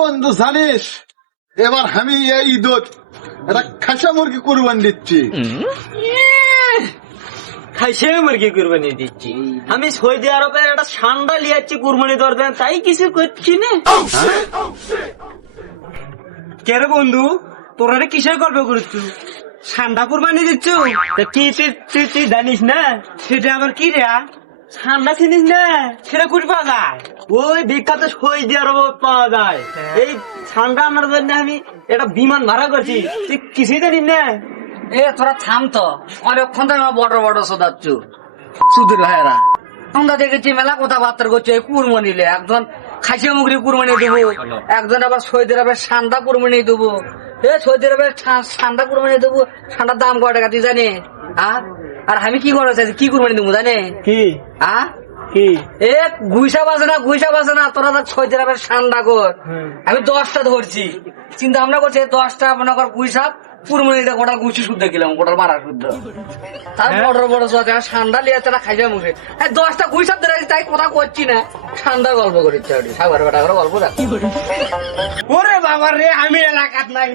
বন্ধু জানিস? এবার আমি এই ঈদত একটা খাসা মুরগি কুরবান দিচ্ছি। খাইছে মুরগি কুরবানি দিচ্ছি। আমি সৌদি আরবের একটা সান্ডা লিয়াচ্ছি কুরবানি দরকার তাই কিছু করছি না। কে রে বন্ধু? তোরা রে কিসের গল্প করছু সান্ডা কুরবানি দিচ্ছ? তা কি তুই জানিস না? সেটা আবার কি রে ঠান্ডা চিনিস না সেটা কুড়ি পাওয়া যায়। ওই বিখ্যাত সৌদি আরব পাওয়া যায়। এই ঠান্ডা আমার জন্য আমি একটা বিমান ভাড়া করছি। তুই কিছুই জানিস না। এ তোরা থাম তো। অনেকক্ষণ ধরে আমার বড় বড় সুধীর ভাইয়েরা আমরা দেখেছি মেলা কথাবার্তা করছে এই কুরবানিলে একজন খাসি মুগরি কুরবানি দেবো একজন আবার সৌদি আরবের ঠান্ডা কুরবানি দেবো। এ সৌদি আরবের ঠান্ডা কুরবানি দেবো ঠান্ডার দাম কয় টাকা তুই জানে হ্যাঁ? আর আমি কি করে চাইছি কি কুরবানি দেবো জানে? কি? হ্যাঁ কি? এ গুইসা বাজে না গুইসা বাজে না তোরা তো সৌদি আরবের কর। আমি দশটা ধরছি। চিন্তা ভাবনা করছি দশটা মনে কর গুইসা পুরমনিতে গোটা গুছি শুদ্ধ গেলাম গোটার মারা শুদ্ধ। তার হ্যাঁ? বড় বড় সোজা ঠান্ডা লিয়ে তারা খাইছে মুখে এই দশটা গুইসা ধরেছি তাই কথা করছি না। ঠান্ডার গল্প করিচ্ছে সাগর বেটা করে গল্প ওরে বাবা রে আমি এলাকাত নাই।